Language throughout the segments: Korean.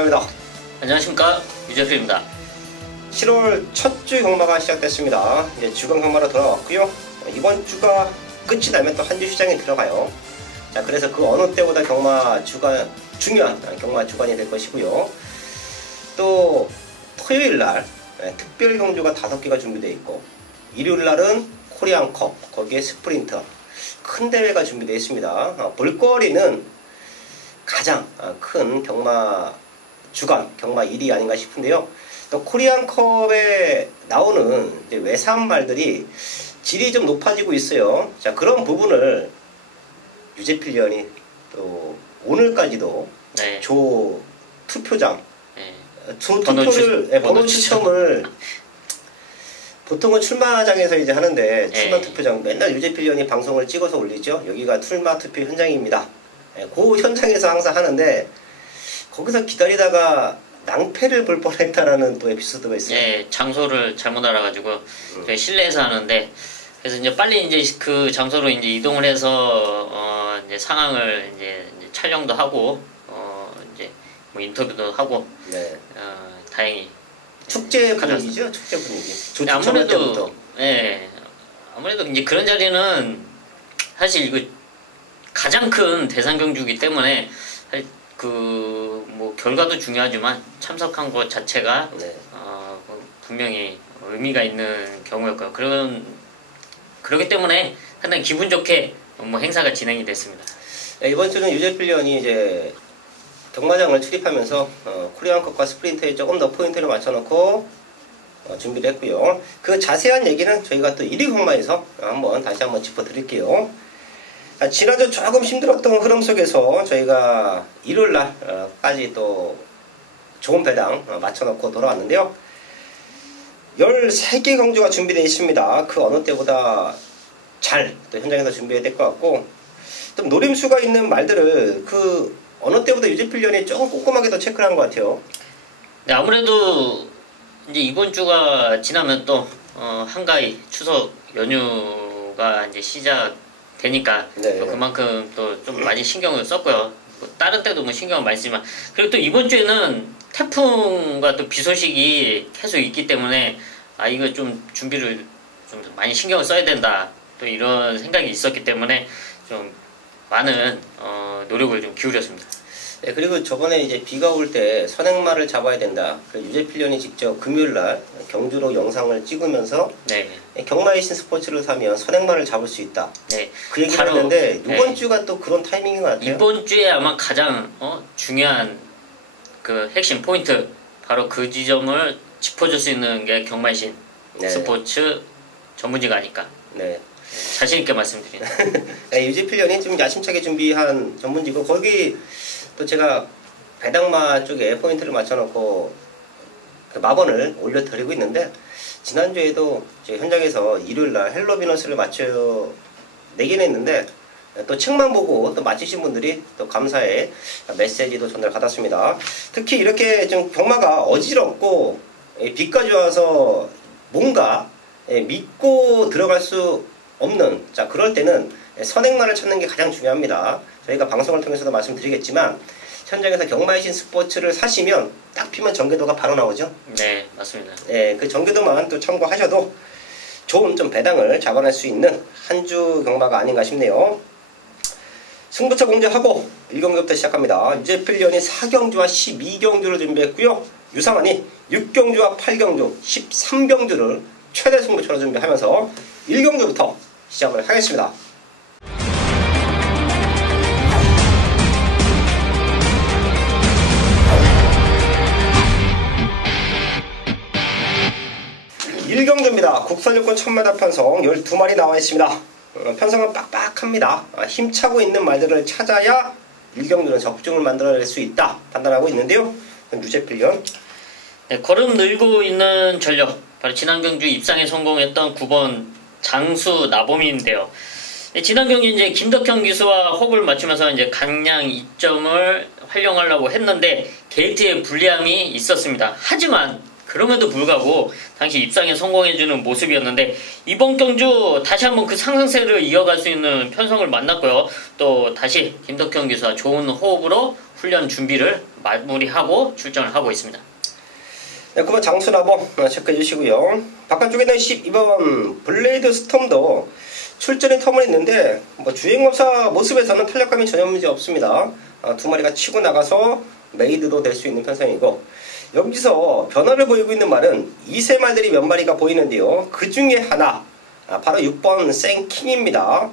감사합니다. 안녕하십니까, 유재필입니다. 7월 첫 주 경마가 시작됐습니다. 이제 주간 경마로 돌아왔고요. 이번 주가 끝이 나면 또 한 주 시장에 들어가요. 자, 그래서 그 어느 때보다 경마 주간 중요한 경마 주간이 될 것이고요. 또 토요일 날 특별 경주가 5개가 준비되어 있고, 일요일 날은 코리안컵, 거기에 스프린트 큰 대회가 준비되어 있습니다. 볼거리는 가장 큰 경마 주간, 경마 1위 아닌가 싶은데요. 또 코리안컵에 나오는 이제 외산 말들이 질이 좀 높아지고 있어요. 자, 그런 부분을 유재필 위원이 또 오늘까지도 네. 조 투표장, 네. 번호 추첨을 보통은 출마장에서 이제 하는데, 출마 투표장 맨날 유재필 위원이 방송을 찍어서 올리죠. 여기가 출마 투표 현장입니다. 그 현장에서 항상 하는데, 거기서 기다리다가 낭패를 볼 뻔했다라는 또 에피소드가 있어요. 네, 장소를 잘못 알아가지고 저희 실내에서 하는데, 그래서 이제 빨리 이제 그 장소로 이제 이동을 해서 이제 상황을 이제 촬영도 하고 이제 뭐 인터뷰도 하고, 네. 다행히 축제 분위기죠, 축제 분위기. 아무래도 아무래도 이제 그런 자리는 사실 이거 가장 큰 대상 경주이기 때문에 그 뭐 결과도 중요하지만 참석한 것 자체가 분명히 의미가 있는 경우였고요. 그러기 때문에 상당히 기분 좋게 뭐 행사가 진행이 됐습니다. 이번 주는 유재필 위원이 이제 경마장을 출입하면서 코리안컵과 스프린트에 조금 더 포인트를 맞춰놓고 준비를 했고요. 그 자세한 얘기는 저희가 또 1위 경마에서 다시 한번 짚어드릴게요. 지난주 조금 힘들었던 흐름 속에서 저희가 일요일 날까지 또 좋은 배당 맞춰놓고 돌아왔는데요. 13개 경주가 준비되어 있습니다. 그 어느 때보다 잘 또 현장에서 준비해야 될 것 같고, 좀 노림수가 있는 말들을 그 어느 때보다 유재필 위원이 조금 꼼꼼하게 더 체크를 한 것 같아요. 네, 아무래도 이제 이번 주가 지나면 또 한가위 추석 연휴가 이제 시작되니까 또 그만큼 또 좀 많이 신경을 썼고요. 뭐 다른 때도 뭐 신경을 많이 쓰지만, 그리고 또 이번 주에는 태풍과 또 비 소식이 계속 있기 때문에 이거 좀 준비를 좀 많이 신경을 써야 된다, 또 이런 생각이 있었기 때문에 좀 많은 노력을 좀 기울였습니다. 네, 그리고 저번에 이제 비가 올 때 선행마를 잡아야 된다. 유재필 위원이 직접 금요일날 경주로 영상을 찍으면서 경마의 신 스포츠를 사면 선행마를 잡을 수 있다. 네, 그 얘기를 했는데 이번 주가 또 그런 타이밍인 것 같아요. 이번 주에 아마 가장 중요한 그 핵심 포인트, 바로 그 지점을 짚어줄 수 있는 게 경마의 신 스포츠 전문지가 아닐까. 네. 자신있게 말씀드리는. 네, 유재필 위원이 좀 야심차게 준비한 전문지고, 거기 또 제가 배당마 쪽에 포인트를 맞춰놓고 그 마번을 올려드리고 있는데, 지난주에도 제 현장에서 일요일날 헬로비너스를 내긴 했는데, 또 책만 보고 또 맞히신 분들이 또 감사의 메시지도 전달 받았습니다. 특히 이렇게 좀 경마가 어지럽고 비까지 와서 뭔가 믿고 들어갈 수 없는, 자, 그럴 때는 선행마를 찾는 게 가장 중요합니다. 저희가 방송을 통해서도 말씀드리겠지만, 현장에서 경마의 신 스포츠를 사시면 딱 피면 전개도가 바로 나오죠. 네, 맞습니다. 네, 그 전개도만 또 참고하셔도 좋은 좀 배당을 잡아낼 수 있는 한 주 경마가 아닌가 싶네요. 승부처 공개하고 1경주부터 시작합니다. 유재필 위원이 4경주와 12경주를 준비했고요. 유상환이 6경주와 8경주, 13경주를 최대 승부처로 준비하면서 1경주부터 시작을 하겠습니다. 일경주입니다. 국산요건 1000m 편성 12마리 나와 있습니다. 편성은 빡빡합니다. 힘차고 있는 말들을 찾아야 1경주는 적중을 만들어낼 수 있다 판단하고 있는데요. 유재필 위원. 네, 걸음 늘고 있는 전력, 바로 지난 경주 입상에 성공했던 9번 장수 나범인데요. 네, 지난 경주 이제 김덕형 기수와 호흡을 맞추면서 이제 강량 2점을 활용하려고 했는데 게이트에 불리함이 있었습니다. 하지만 그럼에도 불구하고 당시 입상에 성공해주는 모습이었는데 이번 경주 다시 한번 그 상승세를 이어갈 수 있는 편성을 만났고요. 또 다시 김덕현 기수와 좋은 호흡으로 훈련 준비를 마무리하고 출전을 하고 있습니다. 네, 그러면 장수나봉 체크해 주시고요. 바깥쪽에는 12번 블레이드 스톰도 출전의 텀은 있는데 뭐 주행검사 모습에서는 탄력감이 전혀 문제 없습니다. 두 마리가 치고 나가서 메이드도 될 수 있는 편성이고, 여기서 변화를 보이고 있는 말은 2세 말들이 몇 마리가 보이는데요. 그 중에 하나 바로 6번 생킹입니다.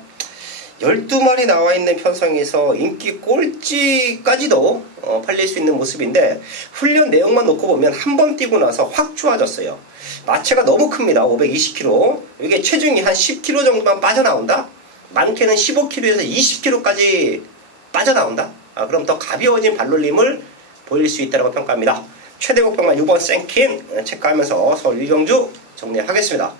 12마리 나와 있는 편성에서 인기 꼴찌까지도 팔릴 수 있는 모습인데, 훈련 내용만 놓고 보면 한 번 뛰고 나서 확 좋아졌어요. 마체가 너무 큽니다. 520kg. 이게 체중이 한 10kg 정도만 빠져나온다? 많게는 15kg에서 20kg까지 빠져나온다? 그럼 더 가벼워진 발놀림을 보일 수 있다고 평가합니다. 최대 곡평만 6번 생킨 체크하면서 서울 이경주 정리하겠습니다.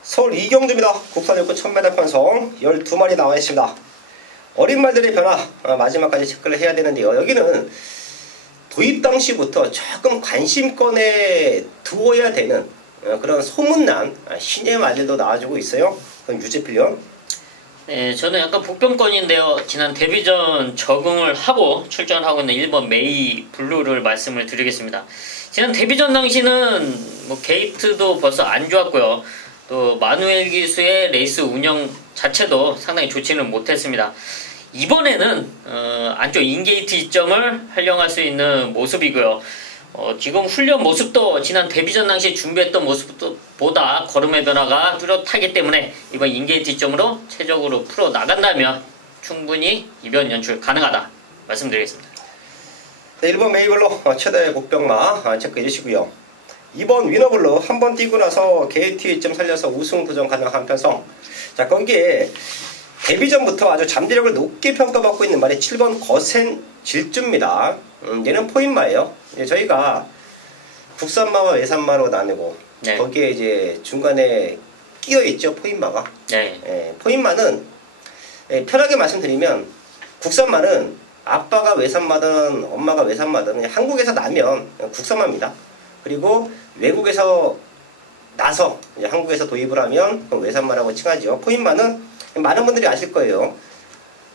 서울 이경주입니다. 국산 육군 1000m 편성 12마리 나와 있습니다. 어린 말들의 변화 마지막까지 체크를 해야 되는데요. 여기는 도입 당시부터 조금 관심권에 두어야 되는 그런 소문난 신의 말들도 나와주고 있어요. 그럼 유재필련. 네, 저는 약간 복병권인데요. 지난 데뷔전 적응을 하고 출전하고 있는 1번 메이 블루를 말씀을 드리겠습니다. 지난 데뷔전 당시는 뭐 게이트도 벌써 안 좋았고요. 또 마누엘 기수의 레이스 운영 자체도 상당히 좋지는 못했습니다. 이번에는 안쪽 인게이트 이점을 활용할 수 있는 모습이고요. 지금 훈련 모습도 지난 데뷔전 당시 준비했던 모습보다 걸음의 변화가 뚜렷하기 때문에 이번 인게이트 이점으로 최적으로 풀어 나간다면 충분히 이변 연출 가능하다 말씀드리겠습니다. 네, 1번 메이블로 최대 복병마 체크해 주시고요. 2번 위너블로 한번 뛰고 나서 게이트 이점 살려서 우승 도전 가능한 편성. 자, 거기에 데뷔전부터 아주 잠재력을 높게 평가받고 있는 말이 7번 거센 질주입니다. 얘는 포인마예요. 저희가 국산마와 외산마로 나누고, 네. 거기에 이제 중간에 끼어 있죠, 포인마가. 네. 포인마는 편하게 말씀드리면 국산마는 아빠가 외산마든 엄마가 외산마든 한국에서 나면 국산마입니다. 그리고 외국에서 나서 이제 한국에서 도입을 하면 외산마라고 칭하죠. 포인마는 많은 분들이 아실 거예요.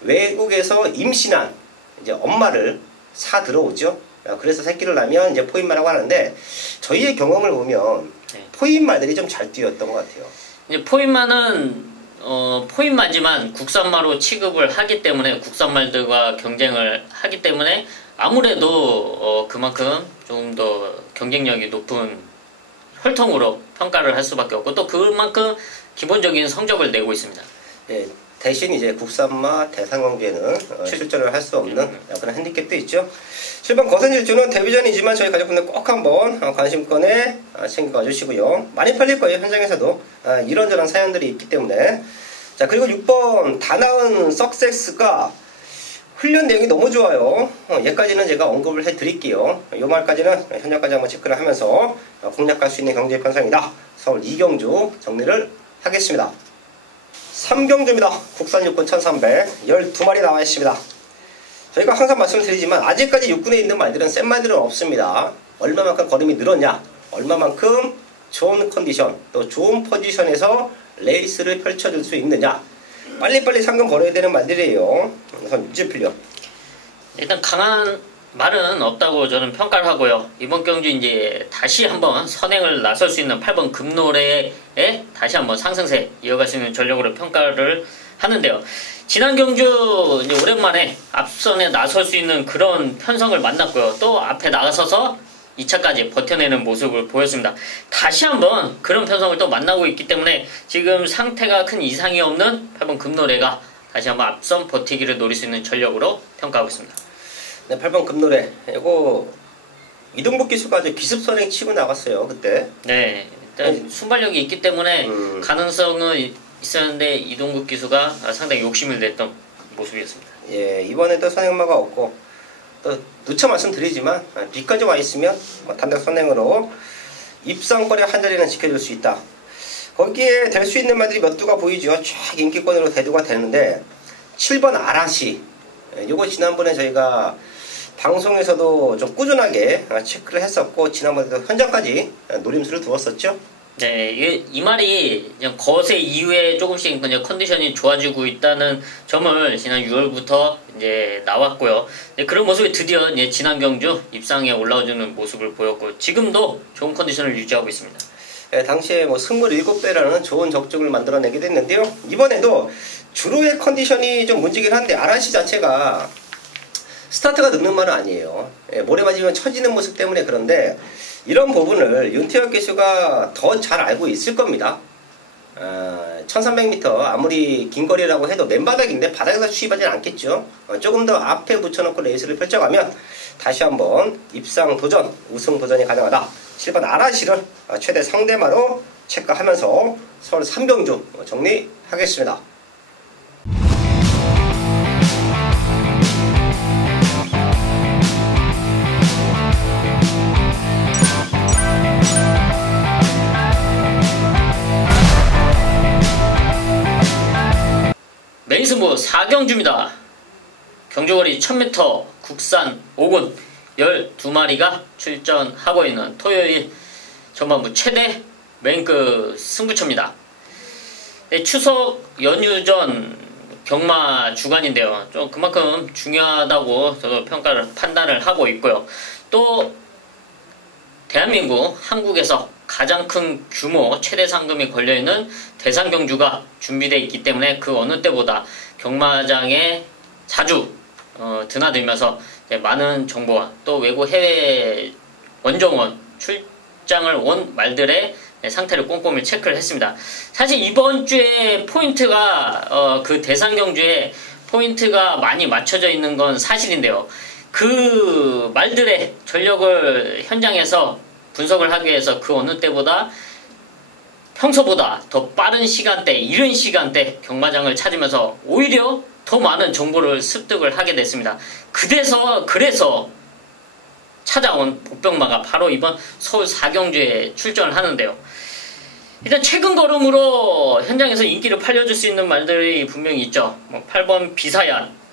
외국에서 임신한 이제 엄마를 사 들어오죠. 그래서 새끼를 낳으면 이제 포인마라고 하는데, 저희의 경험을 보면 포인마들이 좀 잘 뛰었던 것 같아요. 이제 포인마는 포인마지만 국산마로 취급을 하기 때문에 국산말들과 경쟁을 하기 때문에 아무래도 그만큼 좀 더 경쟁력이 높은 혈통으로 평가를 할 수밖에 없고, 또 그만큼 기본적인 성적을 내고 있습니다. 네, 대신 이제 국산마 대상관계는 출전을 할 수 없는 그런 핸디캡도 있죠. 7번 거센질주는 데뷔전이지만 저희 가족분들 꼭 한번 관심권에 챙겨가 주시고요. 많이 팔릴 거예요. 현장에서도 이런저런 사연들이 있기 때문에. 자, 그리고 6번 다나은 석섹스가 훈련 내용이 너무 좋아요. 얘까지는 제가 언급을 해드릴게요. 요 말까지는 현장까지 한번 체크를 하면서 공략할 수 있는 경제 편성이다. 서울 이경주 정리를 하겠습니다. 3경주입니다. 국산 육군 1300 12마리 나와 있습니다. 저희가 항상 말씀드리지만 아직까지 육군에 있는 말들은 센 말들은 없습니다. 얼마만큼 걸음이 늘었냐, 얼마만큼 좋은 컨디션, 또 좋은 포지션에서 레이스를 펼쳐줄 수 있느냐, 빨리빨리 상금 걸어야 되는 말들이에요. 우선 유재필련. 일단 강한 말은 없다고 저는 평가를 하고요. 이번 경주 이제 다시 한번 선행을 나설 수 있는 8번 금노래에 다시 한번 상승세 이어갈 수 있는 전력으로 평가를 하는데요. 지난 경주 이제 오랜만에 앞선에 나설 수 있는 그런 편성을 만났고요. 또 앞에 나가서서 2차까지 버텨내는 모습을 보였습니다. 다시 한번 그런 편성을 또 만나고 있기 때문에 지금 상태가 큰 이상이 없는 8번 금노래가 다시 한번 앞선 버티기를 노릴 수 있는 전력으로 평가하고 있습니다. 네, 8번 금노래. 이거 이동복 기수가 아주 기습선행 치고 나갔어요, 그때. 네, 일단 순발력이 있기 때문에 가능성은 있었는데 이동국 기수가 상당히 욕심을 냈던 모습이었습니다. 예, 이번에도 선행마가 없고, 또 누차 말씀드리지만 비까지 와 있으면 단독 선행으로 입상거리 한 자리는 지켜줄 수 있다. 거기에 될 수 있는 말들이 몇 두가 보이죠. 쫙 인기권으로 대두가 되는데, 7번 아라시. 요거 지난번에 저희가 방송에서도 좀 꾸준하게 체크를 했었고 지난번에도 현장까지 노림수를 두었었죠. 네, 이 말이 그냥 거세 이후에 조금씩 그냥 컨디션이 좋아지고 있다는 점을 지난 6월부터 이제 나왔고요. 그런 모습이 드디어 이제 지난 경주 입상에 올라오는 모습을 보였고 지금도 좋은 컨디션을 유지하고 있습니다. 네, 당시에 뭐 27배라는 좋은 적중을 만들어내게 됐는데요. 이번에도 주로의 컨디션이 좀 문제긴 한데 아라시 자체가 스타트가 늦는 말은 아니에요. 모래 맞으면 처지는 모습 때문에 그런데 이런 부분을 윤태혁 기수가 더 잘 알고 있을 겁니다. 1300m 아무리 긴 거리라고 해도 맨바닥인데 바닥에서 추입하지는 않겠죠. 조금 더 앞에 붙여놓고 레이스를 펼쳐가면 다시 한번 입상 도전, 우승 도전이 가능하다. 7번 아라시를 최대 상대마로 체크하면서 서울 3경주 정리하겠습니다. 메인승부 4경주입니다. 경주거리 1000m 국산 5군 12마리가 출전하고 있는 토요일 전반부 최대 메인급 승부처입니다. 추석 연휴 전 경마 주간인데요. 좀 그만큼 중요하다고 저도 판단을 하고 있고요. 또 대한민국 한국에서 가장 큰 규모 최대 상금이 걸려있는 대상경주가 준비되어 있기 때문에 그 어느 때보다 경마장에 자주 드나들면서 많은 정보와 또 외국 해외 원정원 출장을 온 말들의 상태를 꼼꼼히 체크를 했습니다. 사실 이번 주에 포인트가 그 대상경주에 포인트가 많이 맞춰져 있는 건 사실인데요. 그 말들의 전력을 현장에서 분석을 하기 위해서 그 어느 때보다 평소보다 더 빠른 시간대, 이른 시간대 경마장을 찾으면서 오히려 더 많은 정보를 습득을 하게 됐습니다. 그래서 찾아온 복병마가 바로 이번 서울 4경주에 출전을 하는데요. 일단 최근 걸음으로 현장에서 인기를 팔려줄 수 있는 말들이 분명히 있죠. 8번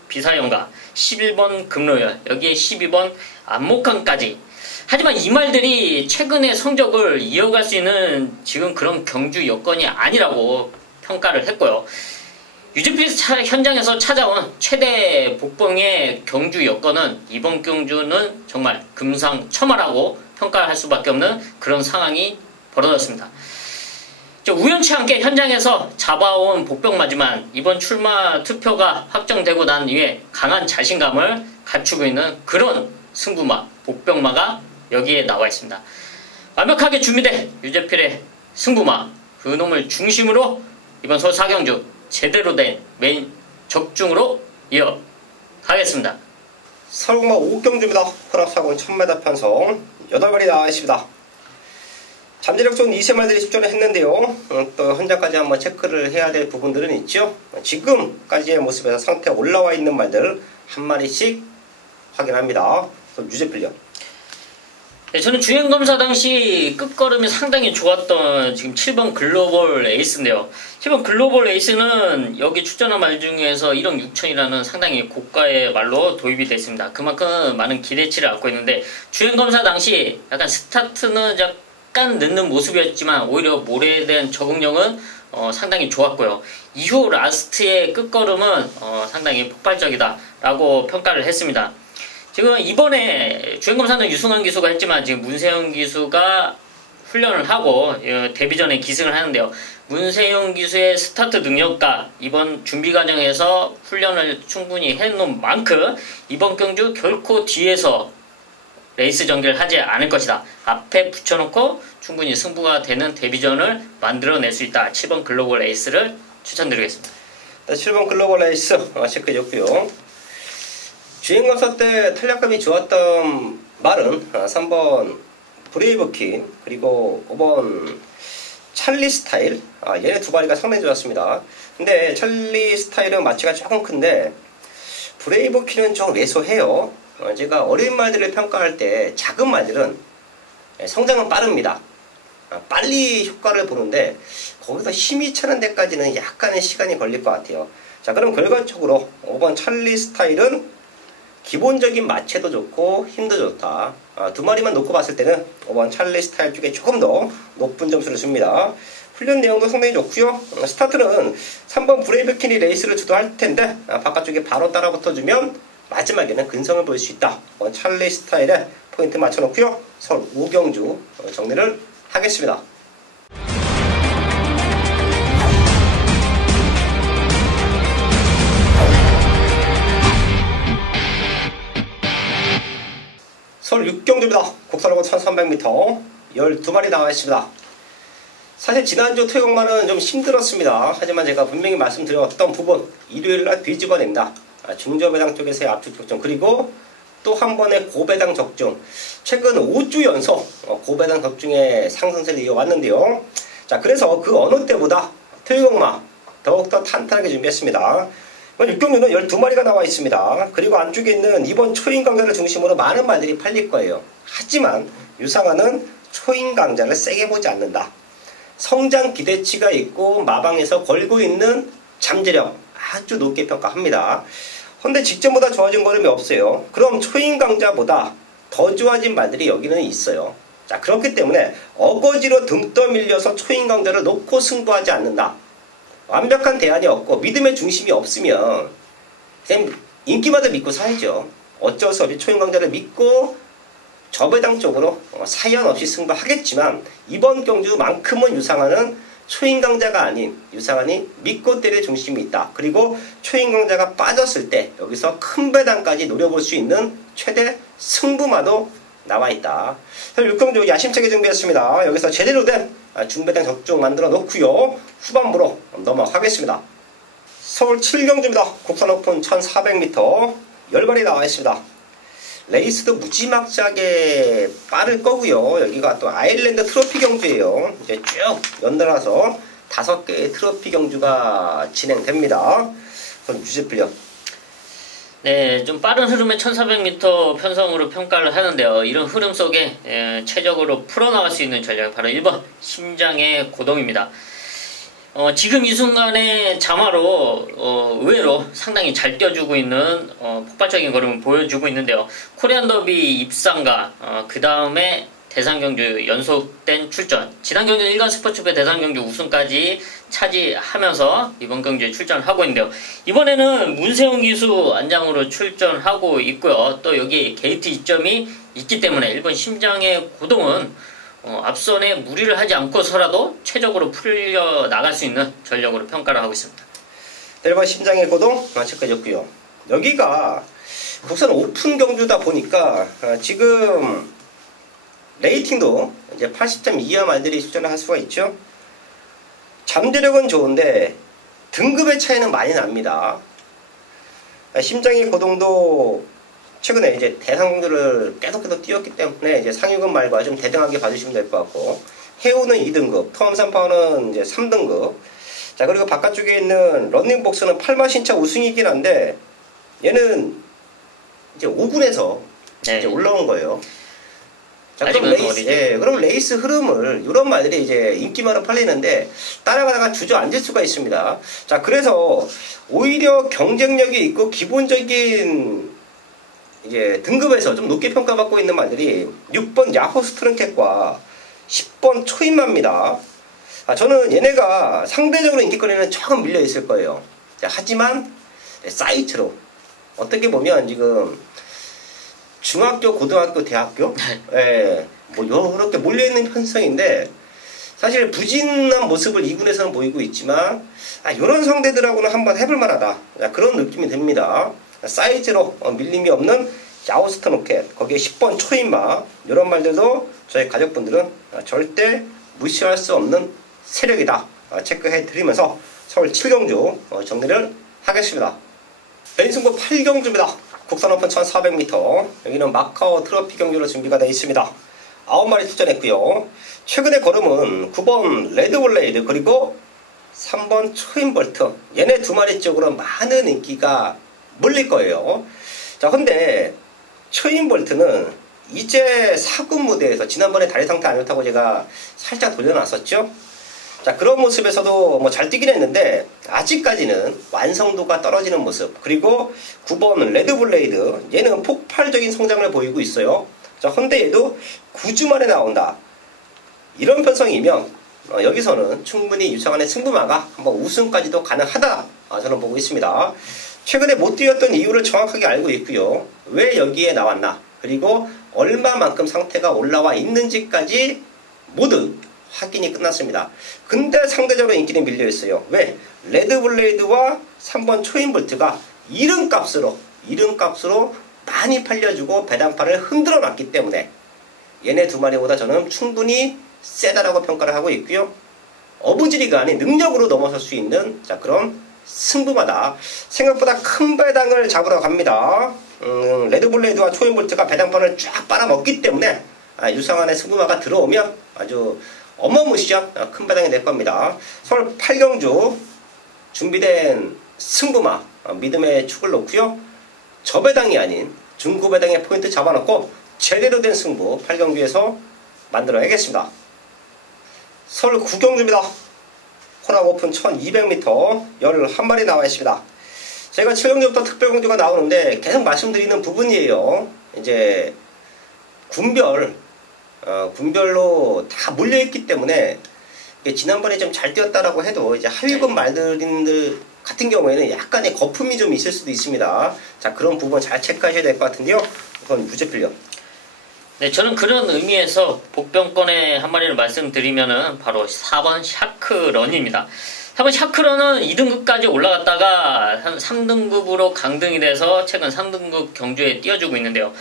비사연가, 11번 금로열, 여기에 12번 안목강까지. 하지만 이 말들이 최근의 성적을 이어갈 수 있는 지금 그런 경주 여건이 아니라고 평가를 했고요. 유즈필 현장에서 찾아온 최대 복병의 경주 여건은 이번 경주는 정말 금상첨화라고 평가할 수밖에 없는 그런 상황이 벌어졌습니다. 우연치 않게 현장에서 잡아온 복병마지만 이번 출마 투표가 확정되고 난 이후에 강한 자신감을 갖추고 있는 그런 승부마, 복병마가 여기에 나와 있습니다. 완벽하게 준비된 유재필의 승부마, 그 놈을 중심으로 이번 서울 4경주 제대로 된 메인 적중으로 이어가겠습니다. 서울공마 5경주입니다. 혼합사고는 1000m 편성 8마리 나와 있습니다. 잠재력 좋은 2세말들이 출전을 했는데요. 또 현장까지 한번 체크를 해야 될 부분들은 있죠. 지금까지의 모습에서 상태가 올라와 있는 말들 한 마리씩 확인합니다. 유재필요. 네, 저는 주행검사 당시 끝걸음이 상당히 좋았던 지금 7번 글로벌 에이스인데요. 7번 글로벌 에이스는 여기 출전한 말 중에서 1억 6천이라는 상당히 고가의 말로 도입이 됐습니다. 그만큼 많은 기대치를 안고 있는데 주행검사 당시 약간 스타트는 약간 늦는 모습이었지만 오히려 모래에 대한 적응력은 상당히 좋았고요. 이후 라스트의 끝걸음은 상당히 폭발적이다 라고 평가를 했습니다. 지금 이번에 주행검사는 유승환 기수가 했지만 지금 문세영 기수가 훈련을 하고 데뷔전에 기승을 하는데요. 문세영 기수의 스타트 능력과 이번 준비 과정에서 훈련을 충분히 해놓은 만큼 이번 경주 결코 뒤에서 레이스 전개를 하지 않을 것이다. 앞에 붙여놓고 충분히 승부가 되는 데뷔전을 만들어낼 수 있다. 7번 글로벌 에이스를 추천드리겠습니다. 7번 글로벌 에이스 체크해줬고요. 주행검사 때 탄력감이 좋았던 말은 3번 브레이브킨 그리고 5번 찰리 스타일, 얘네 두 마리가 상당히 좋았습니다. 근데 찰리 스타일은 마취가 조금 큰데 브레이브킨은 좀 왜소해요. 제가 어린 말들을 평가할 때 작은 말들은 성장은 빠릅니다. 빨리 효과를 보는데 거기서 힘이 차는 데까지는 약간의 시간이 걸릴 것 같아요. 자, 그럼 결과적으로 5번 찰리 스타일은 기본적인 마체도 좋고 힘도 좋다. 두 마리만 놓고 봤을 때는 5번 찰리 스타일 쪽에 조금 더 높은 점수를 줍니다. 훈련 내용도 상당히 좋고요. 스타트는 3번 브레이브키니 레이스를 주도할 텐데 바깥쪽에 바로 따라 붙어주면 마지막에는 근성을 보일 수 있다. 찰리 스타일에 포인트 맞춰놓고요. 서울 우경주 정리를 하겠습니다. 서울 6경주입니다. 국산로고 1300m 12마리 나와 있습니다. 사실 지난주 토요일만은 좀 힘들었습니다. 하지만 제가 분명히 말씀드렸던 부분 일요일날 뒤집어냅니다. 중저배당 쪽에서의 압축 적중, 그리고 또 한 번의 고배당 적중, 최근 5주 연속 고배당 적중의 상승세를 이어왔는데요. 자, 그래서 그 어느 때보다 토요일마 더욱더 탄탄하게 준비했습니다. 이번 6경주는 12마리가 나와 있습니다. 그리고 안쪽에 있는 이번 초인 강자를 중심으로 많은 말들이 팔릴 거예요. 하지만 유상한은 초인 강자를 세게 보지 않는다. 성장 기대치가 있고 마방에서 걸고 있는 잠재력 아주 높게 평가합니다. 근데 직전보다 좋아진 걸음이 없어요. 그럼 초인 강자보다 더 좋아진 말들이 여기는 있어요. 자, 그렇기 때문에 어거지로 등 떠밀려서 초인 강자를 놓고 승부하지 않는다. 완벽한 대안이 없고 믿음의 중심이 없으면 그냥 인기마다 믿고 살죠. 어쩔 수 없이 초인 강자를 믿고 저배당 쪽으로 사연 없이 승부하겠지만 이번 경주만큼은 유상한은 초인 강자가 아닌 유상한이 믿고 때릴 중심이 있다. 그리고 초인 강자가 빠졌을 때 여기서 큰 배당까지 노려볼 수 있는 최대 승부마도 나와 있다. 6경주 야심차게 준비했습니다. 여기서 제대로 된 중배당 적중 만들어 놓고요. 후반부로 넘어가겠습니다. 서울 7경주입니다. 국산 오픈 1400m 10마리 나와 있습니다. 레이스도 무지막지하게 빠를 거고요. 여기가 또 아일랜드 트로피 경주예요. 이제 쭉 연달아서 5개의 트로피 경주가 진행됩니다. 그럼 유지필요. 네, 좀 빠른 흐름의 1400m 편성으로 평가를 하는데요. 이런 흐름 속에 최적으로 풀어나갈 수 있는 전략이 바로 1번 심장의 고동입니다. 지금 이 순간에 자마로 의외로 상당히 잘 뛰어주고 있는 폭발적인 걸음을 보여주고 있는데요. 코리안 더비 입상과 그 다음에 대상경주 연속된 출전, 지난 경주 일간 스포츠배 대상경주 우승까지 차지하면서 이번 경주에 출전하고 있는데요. 이번에는 문세영 기수 안장으로 출전하고 있고요. 또 여기 게이트 이점이 있기 때문에 일본 심장의 고동은 앞선에 무리를 하지 않고서라도 최적으로 풀려 나갈 수 있는 전력으로 평가를 하고 있습니다. 1번 심장의 고동 체크해줬고요. 여기가 국산 오픈 경주다 보니까 지금 레이팅도 이제 80점 이하 말들이 출전을 할 수가 있죠. 잠재력은 좋은데 등급의 차이는 많이 납니다. 심장의 고동도 최근에 이제 대상공주를 계속 뛰었기 때문에 이제 상위급 말과 좀 대등하게 봐주시면 될 것 같고, 해우는 2등급, 텀3파워는 이제 3등급. 자, 그리고 바깥쪽에 있는 런닝복스는 8마 신차 우승이긴 한데 얘는 이제 5군에서 이제 올라온 거예요. 자, 그럼 레이스 흐름을 이런 말들이 이제 인기만은 팔리는데 따라가다가 주저앉을 수가 있습니다. 자, 그래서 오히려 경쟁력이 있고 기본적인 이제 등급에서 좀 높게 평가받고 있는 말들이 6번 야호스 트렁켓과 10번 초인마입니다. 저는 얘네가 상대적으로 인기거리는 조금 밀려 있을 거예요. 자, 하지만 사이트로 어떻게 보면 지금 중학교, 고등학교, 대학교 뭐 이렇게 몰려있는 편성인데 사실 부진한 모습을 2군에서는 보이고 있지만 이런 상대들하고는 한번 해볼 만하다, 그런 느낌이 듭니다. 사이즈로 밀림이 없는 야호스트 로켓, 거기에 10번 초인마, 이런 말들도 저희 가족분들은 절대 무시할 수 없는 세력이다 체크해 드리면서 서울 7경주 정리를 하겠습니다. 메인승부 8경주입니다. 국산 오픈 1400m 여기는 마카오 트로피 경주로 준비가 되어 있습니다. 9마리 출전했고요. 최근의 걸음은 9번 레드블레이드 그리고 3번 초인볼트, 얘네 2마리 쪽으로 많은 인기가 몰릴 거예요. 자, 근데 초인볼트는 이제 4군 무대에서 지난번에 다리 상태 안 좋다고 제가 살짝 돌려놨었죠. 자, 그런 모습에서도 뭐 잘 뛰긴 했는데 아직까지는 완성도가 떨어지는 모습. 그리고 9번 레드블레이드, 얘는 폭발적인 성장을 보이고 있어요. 자, 헌데에도 9주 만에 나온다. 이런 편성이면 여기서는 충분히 유창한의 승부마가 한번 우승까지도 가능하다, 저는 보고 있습니다. 최근에 못 뛰었던 이유를 정확하게 알고 있고요. 왜 여기에 나왔나, 그리고 얼마만큼 상태가 올라와 있는지까지 모두 확인이 끝났습니다. 근데 상대적으로 인기는 밀려있어요. 왜? 레드블레이드와 3번 초인볼트가 이름값으로 많이 팔려주고 배당파를 흔들어 놨기 때문에 얘네 두 마리보다 저는 충분히 세다라고 평가를 하고 있고요. 어부지리가 아닌 능력으로 넘어설 수 있는, 자, 그런 승부마다 생각보다 큰 배당을 잡으러 갑니다. 레드블레이드와 초인볼트가 배당판을 쫙 빨아먹기 때문에 유상한의 승부마가 들어오면 아주 어마무시한 큰 배당이 될 겁니다. 서울 8경주 준비된 승부마 믿음의 축을 놓고요. 저배당이 아닌 중고배당의 포인트 잡아놓고 제대로 된 승부 8경주에서 만들어야겠습니다. 서울 9경주입니다. 혼합 오픈 1200m 11마리 나와 있습니다. 제가 7경주부터 특별경주가 나오는데 계속 말씀드리는 부분이에요. 이제 군별로 다 몰려있기 때문에 지난번에 좀 잘 뛰었다라고 해도 이제 하위권 말들인들 같은 경우에는 약간의 거품이 좀 있을 수도 있습니다. 자, 그런 부분 잘 체크하셔야 될 것 같은데요. 우선 무죄필력. 네, 저는 그런 의미에서 복병권의 한 마리를 말씀드리면은 바로 4번 샤크런입니다. 4번 샤크런은 2등급까지 올라갔다가 한 3등급으로 강등이 돼서 최근 3등급 경주에 띄워주고 있는데요.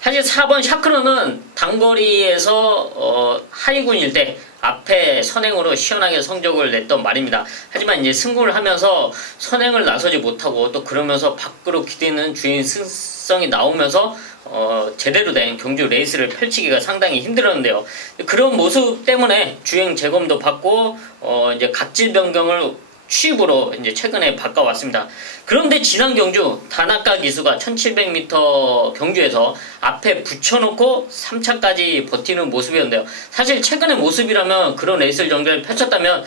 사실 4번 샤크런은 단거리에서 하위군일 때 앞에 선행으로 시원하게 성적을 냈던 말입니다. 하지만 이제 승부를 하면서 선행을 나서지 못하고 또 그러면서 밖으로 기대는 주행 승성이 나오면서 제대로 된 경주 레이스를 펼치기가 상당히 힘들었는데요. 그런 모습 때문에 주행 재검도 받고 이제 각질 변경을 취입으로 이제 최근에 바꿔왔습니다. 그런데 지난 경주 다나카 기수가 1700m 경주에서 앞에 붙여놓고 3차까지 버티는 모습이었는데요. 사실 최근의 모습이라면 그런 레이스를 정도를 펼쳤다면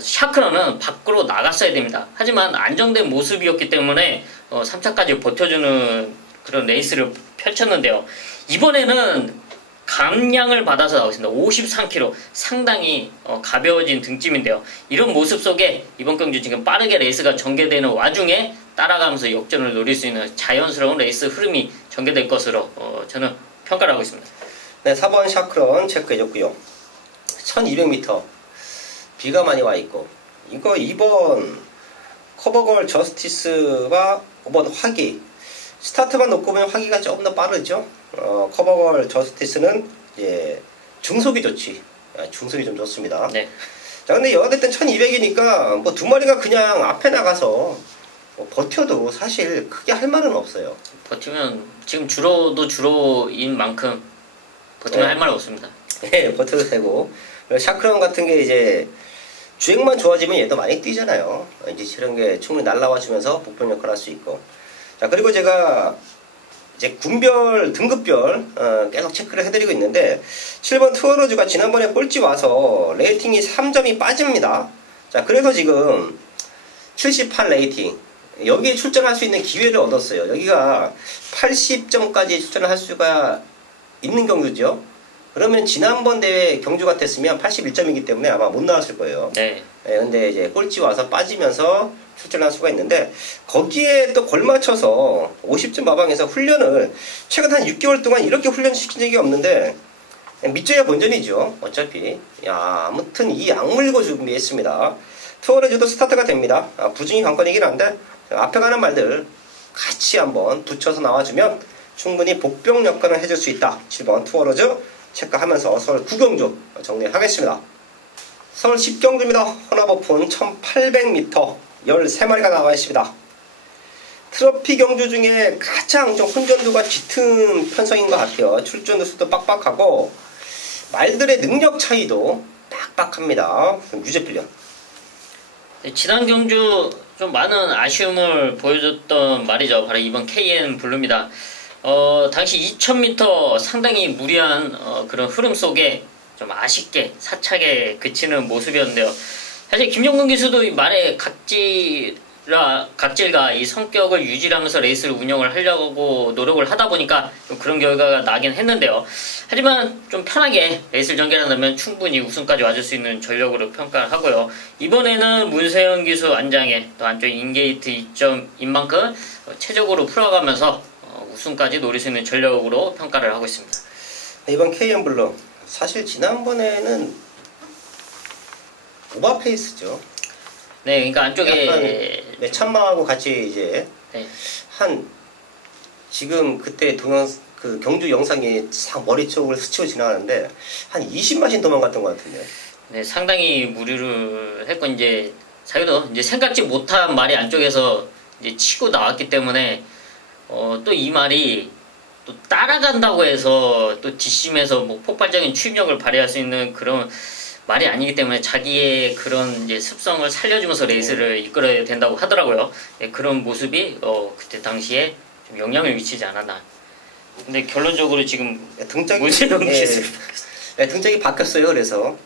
샤크런은 밖으로 나갔어야 됩니다. 하지만 안정된 모습이었기 때문에 3차까지 버텨주는 그런 레이스를 펼쳤는데요. 이번에는 감량을 받아서 나오겠습니다. 53kg, 상당히 가벼워진 등짐인데요. 이런 모습 속에 이번 경주 지금 빠르게 레이스가 전개되는 와중에 따라가면서 역전을 노릴 수 있는 자연스러운 레이스 흐름이 전개될 것으로 저는 평가를 하고 있습니다. 네, 4번 샤크런 체크해줬고요. 1200m 비가 많이 와 있고, 이거 2번 커버걸 저스티스와 5번 화기, 스타트만 놓고 보면 화기가 조금 더 빠르죠. 커버걸 저스티스는 이제 중속이 좋지. 중속이 좀 좋습니다. 네. 자, 근데 여하튼 1200이니까 뭐 두 마리가 그냥 앞에 나가서 뭐 버텨도 사실 크게 할 말은 없어요. 버티면 지금 주로인 만큼 버티면 할 말은 없습니다. 네, 버텨도 되고. 샤크런 같은 게 이제 주행만 좋아지면 얘도 많이 뛰잖아요. 이제 저런 게 충분히 날라와 주면서 복병 역할을 할 수 있고. 자, 그리고 제가 이제 군별, 등급별 계속 체크를 해드리고 있는데 7번 투어로즈가 지난번에 꼴찌 와서 레이팅이 3점이 빠집니다. 자, 그래서 지금 78 레이팅, 여기에 출전할 수 있는 기회를 얻었어요. 여기가 80점까지 출전을 할 수가 있는 경주죠. 그러면 지난번 대회 경주 같았으면 81점이기 때문에 아마 못 나왔을 거예요. 네. 네, 근데 이제 꼴찌 와서 빠지면서 출전할 수가 있는데, 거기에 또 걸맞춰서 50점 마방에서 훈련을 최근 한 6개월 동안 이렇게 훈련시킨 적이 없는데, 밑져야 본전이죠. 어차피. 야, 아무튼 이 악물고 준비했습니다. 투어레즈도 스타트가 됩니다. 부중이 관건이긴 한데 앞에 가는 말들 같이 한번 붙여서 나와주면 충분히 복병 역할을 해줄 수 있다. 7번 투어로즈 체크하면서 서울 9경주 정리하겠습니다. 서울 10경주입니다. 혼합오픈 1800m 13마리가 나와 있습니다. 트로피 경주 중에 가장 좀 혼전도가 짙은 편성인 것 같아요. 출전 수도 빡빡하고 말들의 능력 차이도 빡빡합니다. 유죄필련. 지난 경주 좀 많은 아쉬움을 보여줬던 말이죠. 바로 이번 KN 블루입니다. 당시 2000m 상당히 무리한 그런 흐름 속에 좀 아쉽게 사착에 그치는 모습이었는데요. 사실 김정근 기수도 이 말에 각질과 이 성격을 유지하면서 레이스를 운영을 하려고 노력을 하다 보니까 좀 그런 결과가 나긴 했는데요. 하지만 좀 편하게 레이스를 전개한다면 충분히 우승까지 와줄 수 있는 전력으로 평가를 하고요. 이번에는 문세영 기수 안장에 또 안쪽 인게이트 2점인 만큼 최적으로 풀어가면서 우승까지 노릴 수 있는 전력으로 평가를 하고 있습니다. 이번 KM 블루 사실 지난번에는 오버페이스죠. 네, 그러니까 안쪽에 참마하고 같이 이제 네. 지금 그때 그 경주 영상이 싹 머리 쪽을 스치고 지나가는데 한 20마신 도망갔던 것 같은데. 네, 상당히 무리를 했고 이제 자기도 이제 생각지 못한 말이 안쪽에서 이제 치고 나왔기 때문에 또 이 말이 또 따라간다고 해서 또 뒷심에서 뭐 폭발적인 추진력을 발휘할 수 있는 그런 말이 아니기 때문에 자기의 그런 이제 습성을 살려주면서 레이스를 이끌어야 된다고 하더라고요. 네, 그런 모습이 그때 당시에 좀 영향을 미치지 않았나. 근데 결론적으로 지금 등짝이 등짝이 바뀌었어요. 그래서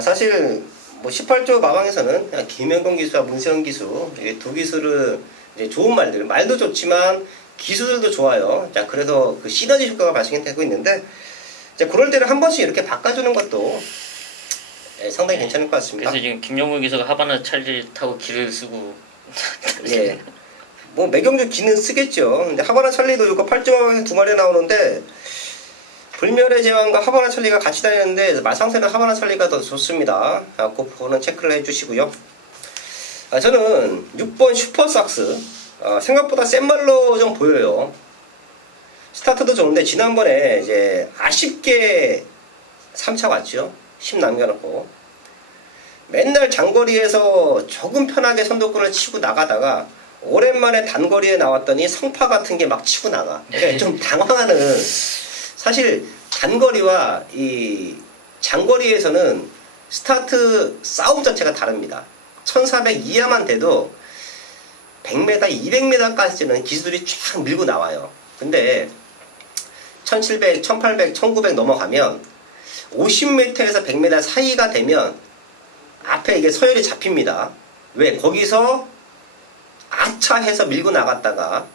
사실 뭐 18조 마방에서는 그냥 김현건 기수와 문세영 기수 두 기수를 이제 좋은 말도 좋지만 기수들도 좋아요. 자, 그래서 그 시너지 효과가 발생되고 있는데 이제 그럴 때는 한 번씩 이렇게 바꿔주는 것도 상당히 괜찮을 것 같습니다. 그래서 지금 김용문 기수가 하바나 찰리 타고 길을 쓰고 예. 뭐 매경주 기는 쓰겠죠. 근데 하바나 찰리도 이거 8조 두 마리 나오는데 불멸의 제왕과 하바나 찰리가 같이 다니는데 마상세는 하바나 찰리가 더 좋습니다. 그거는 체크를 해주시고요. 저는 6번 슈퍼삭스 생각보다 센 말로 좀 보여요. 스타트도 좋은데 지난번에 이제 아쉽게 3차 왔죠. 10 남겨놓고 맨날 장거리에서 조금 편하게 선두권을 치고 나가다가 오랜만에 단거리에 나왔더니 성파 같은 게 막 치고 나가. 그러니까 좀 당황하는. 사실 단거리와 이 장거리에서는 스타트 싸움 자체가 다릅니다. 1400 이하만 돼도 100m, 200m까지는 기수들이 쫙 밀고 나와요. 근데 1700, 1800, 1900 넘어가면 50m에서 100m 사이가 되면 앞에 이게 서열이 잡힙니다. 왜? 거기서 아차 해서 밀고 나갔다가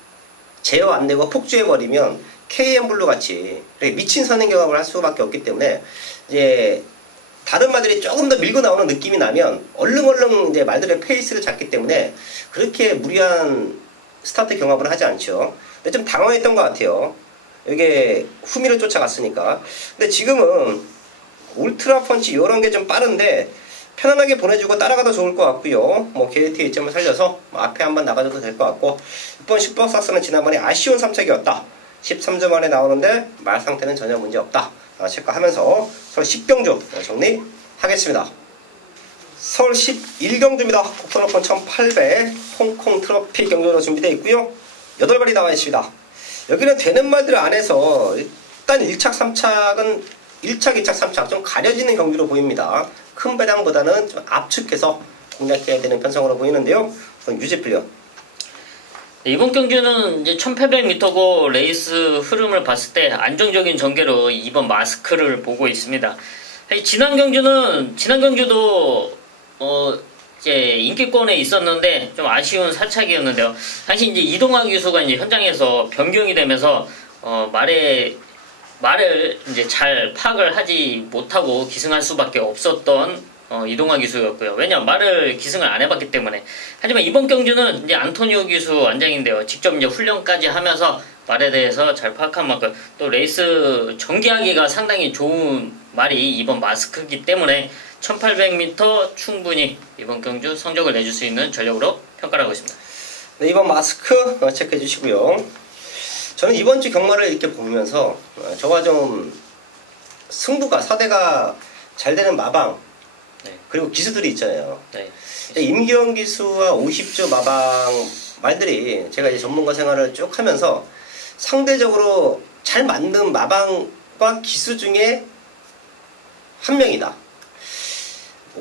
제어 안 되고 폭주해버리면 KM 블루 같이 미친 선행 경험을 할 수밖에 없기 때문에 이제 다른 말들이 조금 더 밀고 나오는 느낌이 나면 얼른 이제 말들의 페이스를 잡기 때문에 그렇게 무리한 스타트 경험을 하지 않죠. 근데 좀 당황했던 것 같아요. 이게 후미를 쫓아갔으니까. 근데 지금은 울트라 펀치 이런 게 좀 빠른데 편안하게 보내주고 따라가도 좋을 것 같고요. 뭐 게이트의 이점을 살려서 앞에 한번 나가줘도 될 것 같고 6번 슈퍼삭스는 지난번에 아쉬운 3착이었다. 13점 안에 나오는데 말 상태는 전혀 문제 없다. 체크하면서 서울 10경주 정리하겠습니다. 서울 11경주입니다. 국토노폰 1800 홍콩 트로피 경주로 준비되어 있고요. 8발이 나와 있습니다. 여기는 되는 말들 안에서 일단 1착, 3착은 1착, 2착, 3착 좀 가려지는 경주로 보입니다. 큰 배당보다는 좀 압축해서 공략해야 되는 편성으로 보이는데요. 우선 유지필요. 이번 경주는 이제 1800m고 레이스 흐름을 봤을 때 안정적인 전개로 이번 마스크를 보고 있습니다. 지난 경주도 이제 인기권에 있었는데 좀 아쉬운 사착이었는데요. 사실 이제 이동학 기수가 이제 현장에서 변경이 되면서 말을 이제 잘 파악을 하지 못하고 기승할 수밖에 없었던 이동학 기수였고요. 왜냐 말을 기승을 안 해봤기 때문에. 하지만 이번 경주는 이제 안토니오 기수 안장인데요. 직접 이제 훈련까지 하면서 말에 대해서 잘 파악한 만큼 또 레이스 전개하기가 상당히 좋은 말이 이번 마스크이기 때문에 1800m 충분히 이번 경주 성적을 내줄 수 있는 전력으로 평가를 하고 있습니다. 네, 이번 마스크 체크해 주시고요. 저는 이번 주 경마를 이렇게 보면서 저와 좀 승부가 사대가 잘 되는 마방 그리고 기수들이 있잖아요. 네. 임기영 기수와 50조 마방 말들이 제가 이제 전문가 생활을 쭉 하면서 상대적으로 잘 맞는 마방과 기수 중에 한 명이다.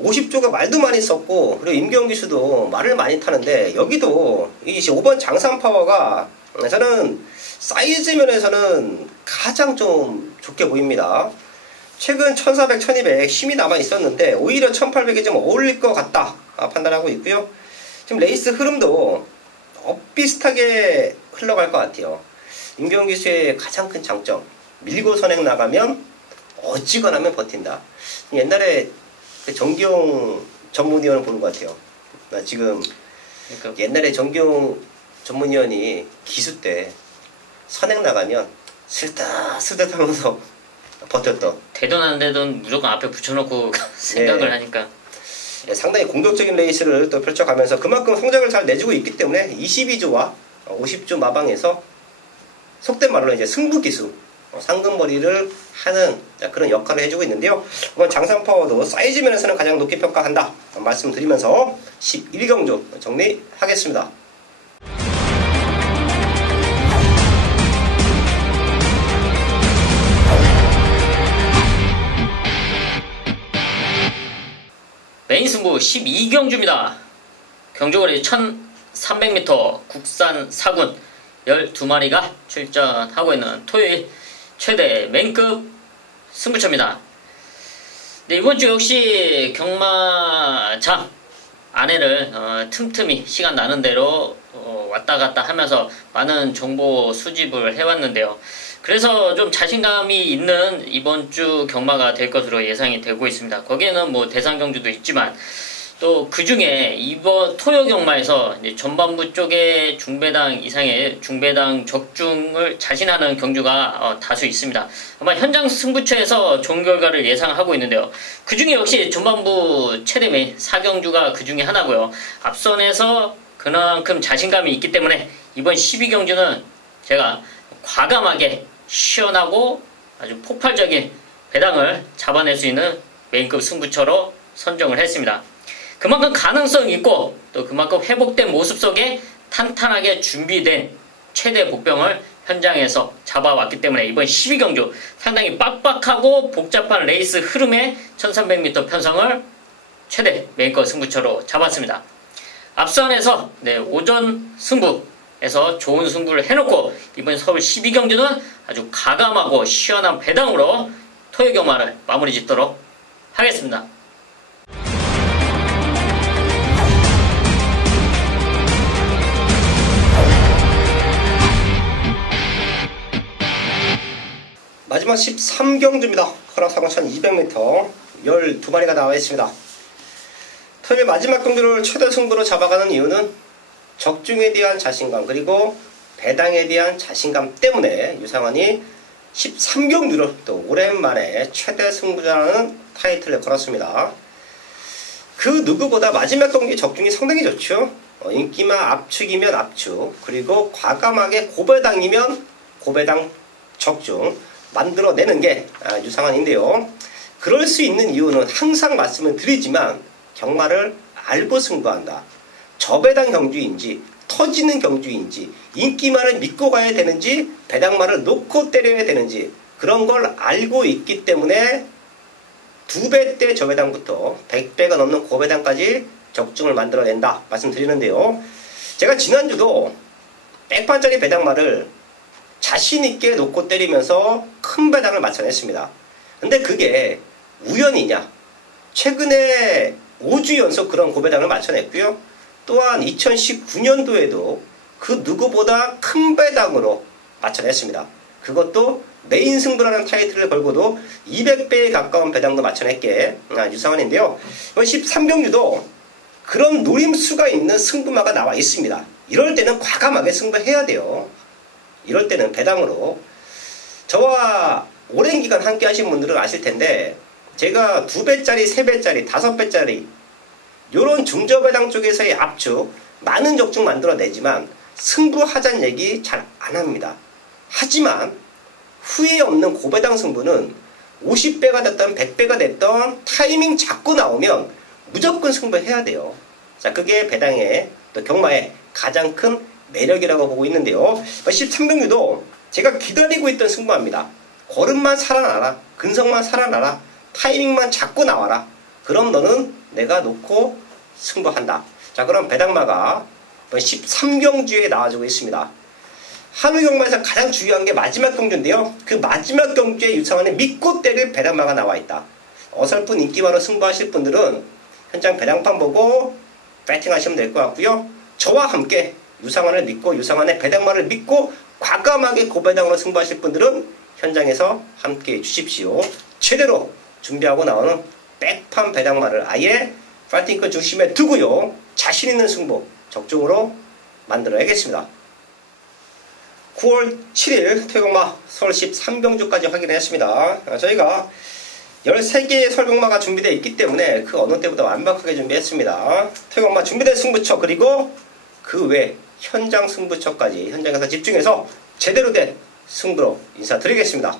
50조가 말도 많이 썼고 그리고 임기영 기수도 말을 많이 타는데 여기도 이 5번 장산파워가 저는 사이즈 면에서는 가장 좀 좋게 보입니다. 최근 1400, 1200 힘이 남아 있었는데 오히려 1800에 좀 어울릴 것 같다 판단하고 있고요. 지금 레이스 흐름도 비슷하게 흘러갈 것 같아요. 임경훈 기수의 가장 큰 장점, 밀고 선행 나가면 어찌거나면 버틴다. 옛날에 그 정기용 전문위원을 보는 것 같아요. 나 지금 그러니까 옛날에 정기용 전문위원이 기수 때 선행 나가면 슬듯슬듯 하면서 버텼던. 되든 안 되든 무조건 앞에 붙여놓고 생각을 하니까. 상당히 공격적인 레이스를 또 펼쳐가면서 그만큼 성적을 잘 내주고 있기 때문에 22조와 50조 마방에서 속된 말로 이제 승부기수, 상금머리를 하는 그런 역할을 해주고 있는데요. 이번 장산파워도 사이즈 면에서는 가장 높게 평가한다 말씀드리면서 11경주 정리하겠습니다. 메인 승부 12경주입니다. 경주거리 1300m 국산 사군 12마리가 출전하고 있는 토요일 최대 메인급 승부처입니다. 네, 이번 주 역시 경마장 안에를 틈틈이 시간 나는 대로 왔다 갔다 하면서 많은 정보 수집을 해왔는데요. 그래서 좀 자신감이 있는 이번 주 경마가 될 것으로 예상이 되고 있습니다. 거기에는 뭐 대상 경주도 있지만 또 그 중에 이번 토요 경마에서 이제 전반부 쪽에 중배당 이상의 중배당 적중을 자신하는 경주가 다수 있습니다. 아마 현장 승부처에서 좋은 결과를 예상하고 있는데요. 그 중에 역시 전반부 최대 메인 4경주가 그 중에 하나고요. 앞선에서 그만큼 자신감이 있기 때문에 이번 12경주는 제가 과감하게 시원하고 아주 폭발적인 배당을 잡아낼 수 있는 메인급 승부처로 선정을 했습니다. 그만큼 가능성이 있고 또 그만큼 회복된 모습 속에 탄탄하게 준비된 최대 복병을 현장에서 잡아왔기 때문에 이번 12경주 상당히 빡빡하고 복잡한 레이스 흐름의 1300m 편성을 최대 메인급 승부처로 잡았습니다. 앞선에서 오전 승부에서 좋은 승부를 해놓고 이번 서울 12경주는 아주 가감하고 시원한 배당으로 토요 경마를 마무리 짓도록 하겠습니다. 마지막 13경주입니다. 허락사건 1200m 12마리가 나와 있습니다. 토요일 마지막 경주를 최대 승부로 잡아가는 이유는 적중에 대한 자신감 그리고 배당에 대한 자신감 때문에 유상환이 13경주를 또 오랜만에 최대 승부자라는 타이틀을 걸었습니다. 그 누구보다 마지막 경기 적중이 상당히 좋죠. 인기만 압축이면 압축 그리고 과감하게 고배당이면 고배당 적중 만들어내는 게 유상환인데요. 그럴 수 있는 이유는 항상 말씀을 드리지만 경마를 알고 승부한다. 저배당 경주인지 터지는 경주인지 인기만을 믿고 가야 되는지 배당만을 놓고 때려야 되는지 그런 걸 알고 있기 때문에 2배대 저배당부터 100배가 넘는 고배당까지 적중을 만들어낸다 말씀드리는데요. 제가 지난주도 100판짜리 배당말을 자신있게 놓고 때리면서 큰 배당을 맞춰냈습니다. 근데 그게 우연이냐? 최근에 5주 연속 그런 고배당을 맞춰냈고요. 또한 2019년도에도 그 누구보다 큰 배당으로 맞춰냈습니다. 그것도 메인 승부라는 타이틀을 걸고도 200배에 가까운 배당도 맞춰냈게 유상환인데요. 13경주도 그런 노림수가 있는 승부마가 나와 있습니다. 이럴 때는 과감하게 승부해야 돼요. 이럴 때는 배당으로. 저와 오랜 기간 함께 하신 분들은 아실 텐데 제가 2배짜리, 3배짜리, 5배짜리 요런 중저배당 쪽에서의 압축 많은 적중 만들어내지만 승부하자는 얘기 잘 안합니다. 하지만 후회 없는 고배당 승부는 50배가 됐던 100배가 됐던 타이밍 잡고 나오면 무조건 승부해야 돼요. 자, 그게 배당의 또 경마의 가장 큰 매력이라고 보고 있는데요. 13경주도 제가 기다리고 있던 승부합니다. 걸음만 살아나라. 근성만 살아나라. 타이밍만 잡고 나와라. 그럼 너는 내가 놓고 승부한다. 자, 그럼 배당마가 13경주에 나와주고 있습니다. 한우 경마에서 가장 중요한 게 마지막 경주인데요. 그 마지막 경주에 유상원의 믿고 때릴 배당마가 나와 있다. 어설픈 인기마로 승부하실 분들은 현장 배당판 보고 배팅 하시면 될 것 같고요. 저와 함께 유상원을 믿고 유상원의 배당마를 믿고 과감하게 고배당으로 승부하실 분들은 현장에서 함께 해주십시오. 제대로 준비하고 나오는 백판 배당마를 아예 파이팅권 중심에 두고요. 자신 있는 승부 적중으로 만들어야겠습니다. 9월 7일 토요경마 서울 13병주까지 확인했습니다. 저희가 13개의 설경마가 준비되어 있기 때문에 그 어느 때보다 완벽하게 준비했습니다. 토요경마 준비된 승부처 그리고 그 외 현장 승부처까지 현장에서 집중해서 제대로 된 승부로 인사드리겠습니다.